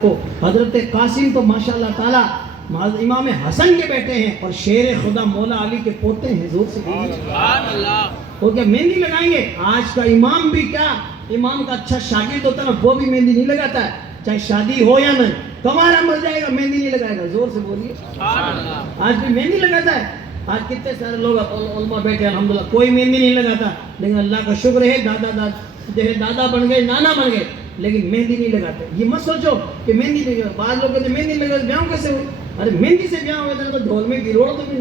کو حضرت قاسم تو ماشاءاللہ تعالی امام حسن کے بیٹے ہیں اور شیر خدا مولا علی کے پوتے ہیں. زور سے سبحان اللہ. وہ کیا مہندی لگائیں گے؟ آج کا امام بھی کیا امام کا اچھا شاگرد ہوتا ہے نا وہ بھی مہندی نہیں لگاتا ہے, چاہے شادی ہو یا نہیں. کمارا مر جائے گا مہندی نہیں لگائے گا. زور سے بولیے سبحان اللہ. آج بھی مہندی لگاتا ہے. آج کتنے سارے لوگ علماء بیٹھے الحمدللہ کوئی مہندی نہیں لگاتا, لیکن اللہ کا شکر ہے دادا بن گئے, نانا بن گئے, لیکن مہندی نہیں لگاتے. یہ مت سوچو کہ مہندی نہیں لگا. بعض لوگ کہتے ہیں مہندی لگا بیاہ کیسے ہوئی؟ ارے مہندی سے بیاہ ہوئے تو ڈھول میں گروڑ تو نہیں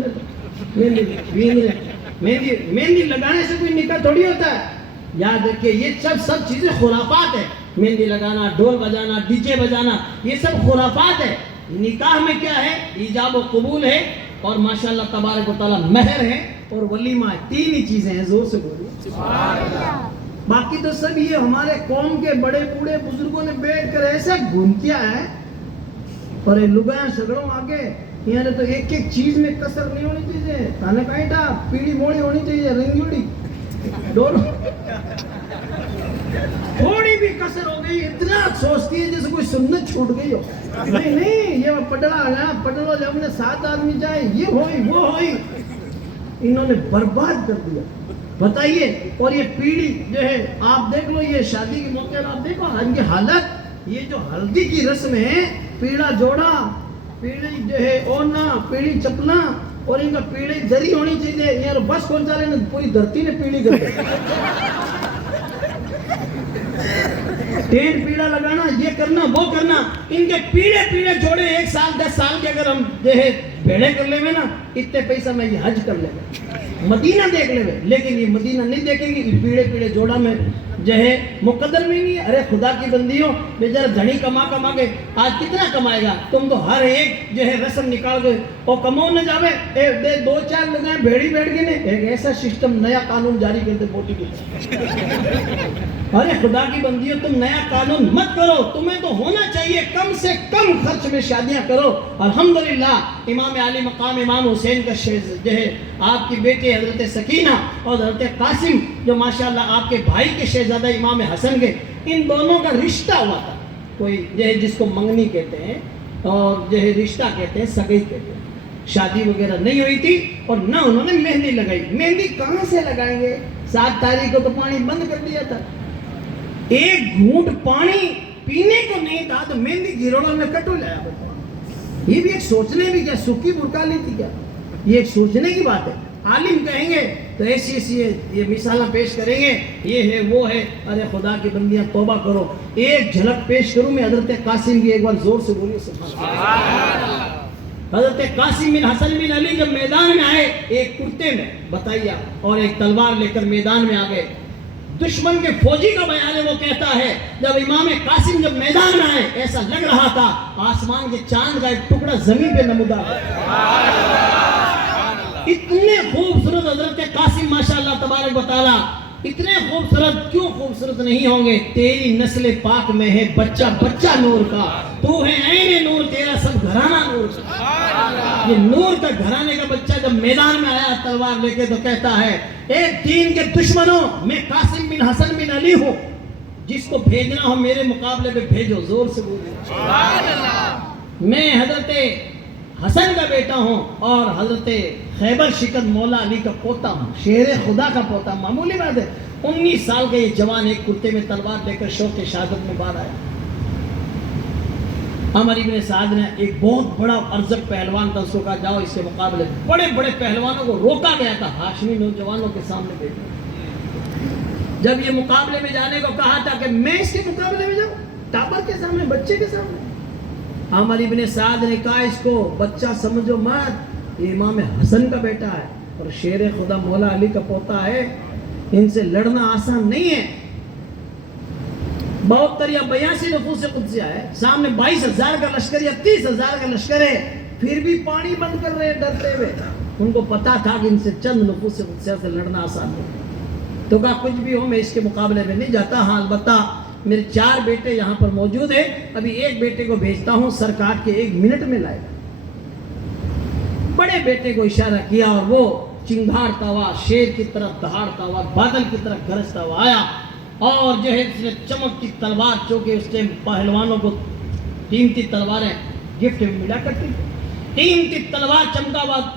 مہندی لگانے سے کوئی نکاح تھوڑی ہوتا ہے. یاد رکھیے یہ سب چیزیں خرافات ہیں. مہندی لگانا, ڈھول بجانا, ڈی جے بجانا, یہ سب خرافات ہے. نکاح میں کیا ہے؟ ایجاب و قبول ہے اور ماشاءاللہ تبارک و تعالی مہر ہے اور ولیمہ ہے. تین ہی چیزیں ہیں. زور سے بولیے سبحان اللہ. باقی تو سب یہ ہمارے قوم کے بڑے بوڑھے بزرگوں نے بیٹھ کر ایسا گھومتیا ہے اور لگایا سگڑوں آگے. یہاں تو ایک ایک چیز میں کسر نہیں ہونی چاہیے. تانے کائٹا پیڑی موڑی ہونی چاہیے, رنگوڑی دونوں تھوڑی بھی کسر ہو گئی اتنا سوچتی ہے جیسے کوئی سنت چھوٹ گئی ہو. نہیں یہ پٹڑا ہے, پٹڑوں جب نے 7 آدمی جائے یہ ہوئی وہ ہوئی, انہوں نے برباد کر دیا. بتائیے. اور یہ پیڑھی جو ہے آپ دیکھ لو, یہ شادی کے موقع پر آپ دیکھو ان کی حالت. یہ جو ہلدی کی رسم ہے, پیڑا جوڑا, پیڑی جو ہے اونا, پیڑی چپنا اور ان کا پیڑی دری ہونی چاہیے. یار بس کون چالے نا پوری دھرتی نے پیڑی کر دی. ٹینٹ پیڑا لگانا, یہ کرنا وہ کرنا. ان کے پیڑے جوڑے 1 سال 10 سال کے اگر ہم جو ہے بھیڑے کر لے نا اتنے پیسہ میں یہ حج کر لے گا, مدینہ دیکھ لے گا. لیکن یہ مدینہ نہیں دیکھیں گے. یہ پیڑے جوڑا میں جو ہے مقدر میں نہیں ہے. ارے خدا کی بندیوں بیچارہ دھنی کما کے آج کتنا کمائے گا؟ تم تو ہر ایک جو ہے رسم نکال گئے اور کماؤ نہ جاوے 2-4 لوگ ہیں بھیڑی بیٹھ گئے. ایک ایسا سسٹم نیا قانون جاری کرتے بوٹی کی. ارے خدا کی بندیوں تم نیا قانون مت کرو. تمہیں تو ہونا چاہیے کم سے کم خرچ میں شادیاں کرو. الحمدللہ امام علی مقام امام حسین کا جو ہے آپ کی بیٹی حضرت سکینہ اور حضرت قاسم جو ماشاءاللہ آپ کے بھائی کے شہزادہ امام حسن کے, ان دونوں کا رشتہ ہوا تھا. کوئی جو ہے جس کو منگنی کہتے ہیں اور جو ہے رشتہ کہتے ہیں, سگائی کہتے ہیں. شادی وغیرہ نہیں ہوئی تھی اور نہ انہوں نے مہندی لگائی. مہندی کہاں سے لگائیں گے؟ 7 تاریخ کو تو پانی بند کر دیا تھا. ایک گھونٹ پانی پینے کو نہیں تھا تو مہندی گروڑوں میں کٹو لایا. یہ بھی ایک سوچنے بھی کیا سکی برکا لی تھی کیا؟ یہ ایک سوچنے کی بات ہے. عالم کہیں گے تو ایسی یہ مثالیں پیش کریں گے, یہ ہے وہ ہے. ارے خدا کی بندیاں توبہ کرو. ایک جھلک پیش کروں میں حضرت قاسم کی, ایک بار زور سے بولیے سبحان اللہ. حضرت قاسم بن حسن بن علی جب میدان میں آئے ایک کرتے میں بتائیے اور ایک تلوار لے کر میدان میں آ گئے. دشمن کے فوجی کا بیان ہے, وہ کہتا ہے جب امام قاسم جب میدان میں آئے ایسا لگ رہا تھا آسمان کے چاند کا ایک ٹکڑا زمین پہ نمودار ہے. اتنے خوبصورت حضرت قاسم ماشاءاللہ تبارک و تعالی. اتنے خوبصورت کیوں خوبصورت نہیں ہوں گے؟ تیری نسل پاک میں ہے بچہ نور کا. تو ہے عین نور, تیرا سب گھرانہ نور کا. یہ نور کا گھرانے کا بچہ جب میدان میں آیا تلوار لے کے تو کہتا ہے ایک دین کے دشمنوں, میں قاسم بن حسن بن علی ہوں, جس کو بھیجنا ہو میرے مقابلے پہ بھیجو. زور سے بولو. میں حضرت حسن کا بیٹا ہوں اور حضرت خیبر شکن مولا علی کا پوتا ہوں, شیر خدا کا پوتا. معمولی بات ہے. 19 سال کا یہ جوان ایک کرتے میں تلوار لے کر شوق شہادت میں باہر آیا. عمر ابن سعد نے ایک بہت بڑا ارزق پہلوان تھا, اس کو کہا جاؤ اس کے مقابلے. بڑے پہلوانوں کو روکا گیا تھا, ہاشمی نوجوانوں کے سامنے بیٹھے. جب یہ مقابلے میں جانے کو کہا تھا کہ میں اس کے مقابلے میں جاؤں, ٹاپر کے سامنے, بچے کے سامنے, عمر ابن سعد نے کہا اس کو بچہ سمجھو مت, یہ امام حسن کا بیٹا ہے اور شیر خدا مولا علی کا پوتا ہے, ان سے لڑنا آسان نہیں ہے. 72 یا 82 نفوس قدسیہ ہے, سامنے 22,000 کا لشکر یا 30,000 کا لشکر ہے, پھر بھی پانی بند کر رہے ہیں ڈرتے ہوئے. ان کو پتا تھا کہ ان سے چند نفوس قدسیہ سے لڑنا آسان نہیں. تو کہا کچھ بھی ہو میں اس کے مقابلے میں نہیں جاتا. ہاں البتہ میرے 4 بیٹے یہاں پر موجود ہیں, ابھی ایک بیٹے کو بھیجتا ہوں, سر کاٹ کے 1 منٹ میں لائے گا. بڑے بیٹے کو اشارہ کیا اور وہ چنگھاڑتا ہوا, شیر کی طرف دہاڑتا ہوا, بادل کی طرف گرجتا ہوا آیا اور جو ہے اس نے چمک کی تلوار, چونکہ اس ٹائم پہلوانوں کو قیمتی تلواریں گفٹ میں ملا کرتی تھی. قیمتی تلوار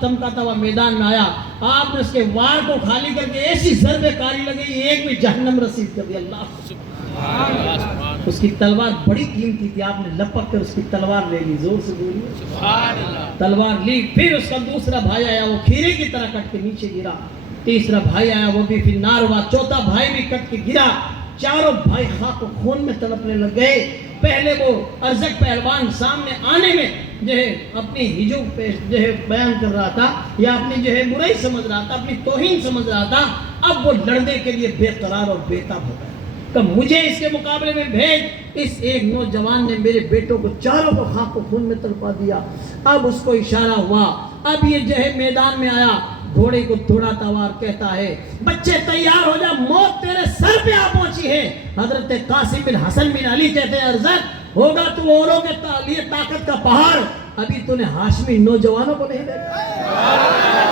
چمکاتا ہوا میدان میں آیا. آپ نے اس کے وار کو خالی کر کے ایسی ضرب کاری لگی ایک بھی جہنم رسید کر دیا. اللہ اس کی تلوار بڑی قیمتی تھی. آپ نے لپک کر اس کی تلوار لے لی. زور سے بولیے. تلوار لی. پھر اس کا دوسرا بھائی آیا, وہ کھیرے کی طرح کٹ کے نیچے گرا. تیسرا بھائی آیا, وہ بھی پھر نار ہوا. چوتھا بھائی بھی کٹ کے گرا. چاروں بھائی خاک و خون میں تڑپنے لگ گئے. پہلے وہ ارزق پہلوان سامنے آنے میں جو ہے اپنی ہجو پہ جو ہے بیان کر رہا تھا, یا اپنی جو ہے برائی سمجھ رہا تھا, اپنی توہین سمجھ رہا تھا. اب وہ لڑنے کے لیے بے قرار اور بے تاب ہو گیا کہ مجھے اس کے مقابلے میں بھیج. اس ایک نوجوان نے میرے بیٹوں کو چاروں کو خاک و خون میں تڑپا دیا. اب اس کو اشارہ ہوا. اب یہ جو ہے میدان میں آیا, گھوڑے کو دوڑاتا ہوا اور کہتا ہے, بچے تیار ہو جا, موت تیرے سر پہ آ پہنچی ہے. حضرت قاسم بن حسن بن علی کہتے ہیں, ارزق ہوگا تو اوروں کے لیے طاقت کا پہاڑ, ابھی تو نے ہاشمی نوجوانوں کو نہیں دیکھا.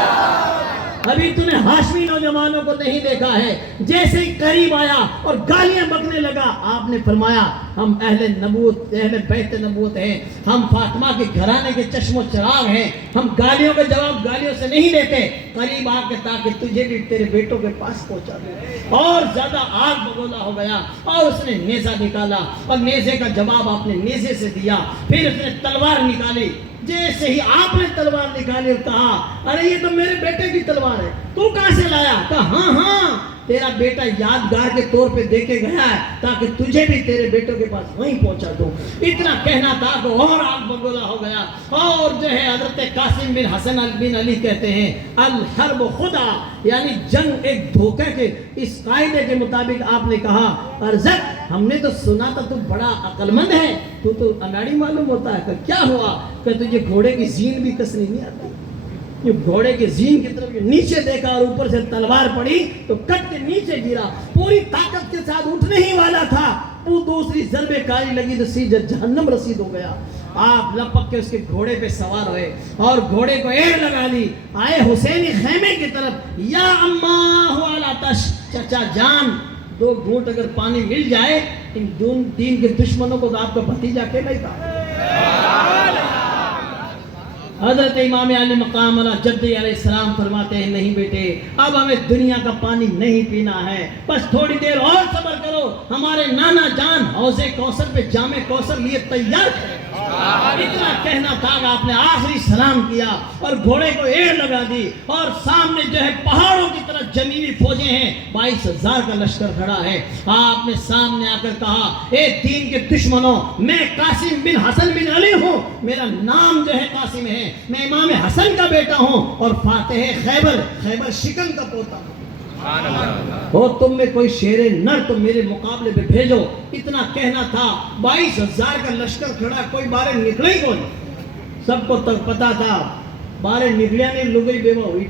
ابھی تو نے ہاشمی نوجوانوں کو نہیں دیکھا ہے. جیسے ہی قریب آیا اور گالیاں بکنے لگا, آپ نے فرمایا ہم اہل نبوت, اہل بیت نبوت ہیں, ہم فاطمہ کے گھرانے کے چشم و چراغ ہیں, ہم گالیوں کے جواب گالیوں سے نہیں دیتے. قریب آ کے تاکہ تجھے بھی تیرے بیٹوں کے پاس پہنچا دے. اور زیادہ آگ بگولا ہو گیا اور اس نے نیزہ نکالا اور نیزے کا جواب آپ نے نیزے سے دیا. پھر اس نے تلوار نکالی. جیسے ہی آپ نے تلوار نکالی اور کہا, ارے یہ تو میرے بیٹے کی تلوار ہے, تو کہاں سے لایا؟ کہا ہاں تیرا بیٹا یادگار کے طور پہ دے کے گیا ہے تاکہ تجھے بھی تیرے بیٹوں کے پاس وہیں پہنچا دوں. اتنا کہنا تھا کہ اور آگ بگولا ہو گیا. اور جو ہے حضرت قاسم بن حسن بن علی کہتے ہیں, الحرب خدا, یعنی جنگ ایک دھوکے کے اس قاعدے کے مطابق آپ نے کہا, ارزق ہم نے تو سنا تھا تو بڑا عقل مند ہے, تو اناڑی معلوم ہوتا ہے. کہ کیا ہوا؟ کہ تجھے گھوڑے کی زین بھی کسنی نہیں آتی. یہ گھوڑے کے زین کی طرف نیچے دیکھا اور اوپر سے تلوار پڑی تو کٹ کے نیچے گرا. پوری طاقت کے ساتھ اٹھنے ہی والا تھا, وہ دوسری ضرب کاری لگی تو سیدھا جہنم رسید ہو گیا. آپ لپک کے اس کے گھوڑے پہ سوار ہوئے اور گھوڑے کو ایڑ لگا لی. آئے حسینی خیمے کی طرف, یا اماں والا تش, چچا جان, 2 گھونٹ اگر پانی مل جائے ان دین کے دشمنوں کو تو آپ کا بھتیجا اکیلا ہی تھا. حضرت امام علی مقام علیہ جدی علیہ السلام فرماتے ہیں, نہیں بیٹے, اب ہمیں دنیا کا پانی نہیں پینا ہے, بس تھوڑی دیر اور صبر کرو. ہمارے نانا جان حوض کوثر پہ جام کوثر لیے تیار ہے. اتنا کہنا تھا کہ آپ نے آخری سلام کیا اور گھوڑے کو ایڑ لگا دی. اور سامنے جو ہے پہاڑوں کی طرح جمی ہوئی فوجیں ہیں, 22,000 کا لشکر کھڑا ہے. آپ نے سامنے آ کر کہا, اے دین کے دشمنوں, میں قاسم بن حسن بن علی ہوں, میرا نام جو ہے قاسم ہے, میں امام حسن کا بیٹا ہوں اور فاتح خیبر شکن کا پوتا ہوں. اور تم میں کوئی شیر نر تو میرے مقابلے پہ بھیجو. اتنا کہنا تھا, 22,000 کا لشکر کھڑا, کوئی باہر نکلے ہی کون. سب کو تک پتا تھا باہر نکلیا نہیں, لگئی بیوہ ہوئی,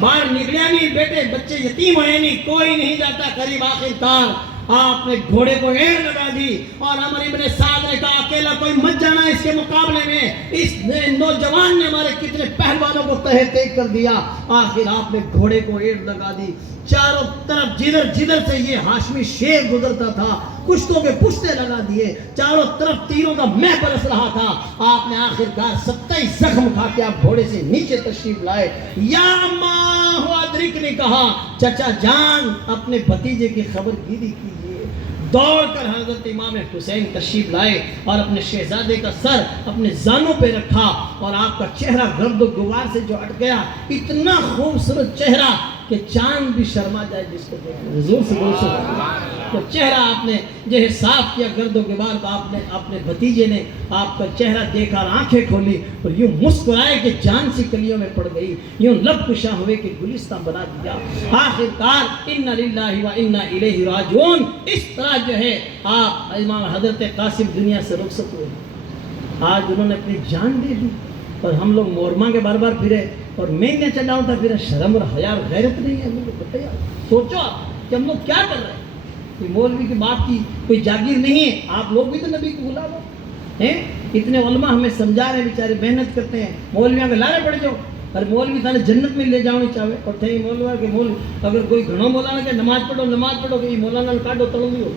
باہر نکلیا نہیں, بیٹے بچے یتیم ہوئے نہیں, کوئی نہیں جاتا. قریب آخرکار آپ نے گھوڑے کو ایڑ لگا دی اور عمر ابن سعد نے کہا, اکیلا کوئی مت جانا اس کے مقابلے میں. اس نوجوان نے ہمارے کتنے پہلوانوں کو تہہ تیگ کر دیا. آخر آپ نے گھوڑے کو ایڑ لگا دی. چاروں طرف جدھر سے یہ ہاشمی شیر گزرتا تھا, کشتوں کے پشتے لگا دیے, چاروں طرف تیروں کا مہ برس رہا تھا. آپ نے آخرکار 27 زخم کھا کے آپ گھوڑے سے نیچے تشریف لائے. یا اماں ہوا ادرک نے کہا, چچا جان اپنے بھتیجے کی خبر گیری کیجیے. دوڑ کر حضرت امام حسین تشریف لائے اور اپنے شہزادے کا سر اپنے زانوں پہ رکھا اور آپ کا چہرہ گرد و غبار سے جو اٹ گیا, اتنا خوبصورت چہرہ کہ چاند بھی شرما جائے جس کو دیکھے. حضور سے بول تو چہرہ آپ نے جو ہے صاف کیا گرد و غبار کو. آپ نے اپنے بھتیجے نے آپ کا چہرہ دیکھا اور آنکھیں کھولی اور یوں مسکرائے کہ جان سی کلیوں میں پڑ گئی, یوں لب کشاں ہوئے کہ گلستہ بنا دیا. آخرکار انا للہ و انا الیہ راجعون, اس طرح جو ہے آپ امام حضرت قاسم دنیا سے رخصت ہوئے. آج انہوں نے اپنی جان دے دی اور ہم لوگ مورما کے بار بار پھرے اور میں نہ چلا ہوتا پھر شرم اور حیا اور غیرت نہیں ہے. ہم لوگ بتائیے, سوچو آپ کہ ہم لوگ کیا کر رہے ہیں. کوئی مولوی کے باپ کی کوئی جاگیر نہیں ہے. آپ لوگ بھی تو نبی کو بلا لو ہیں. اتنے علماء ہمیں سمجھا رہے ہیں, بیچارے محنت کرتے ہیں. مولویوں کے لارے پڑ جاؤ, اور مولوی تھا جنت میں لے جاؤ چاہے اور تھے مولوا کہ مول اگر کوئی گھنوں مولانا کہ نماز پڑھو کہ یہ مولانا کاٹو تڑو بھی ہو.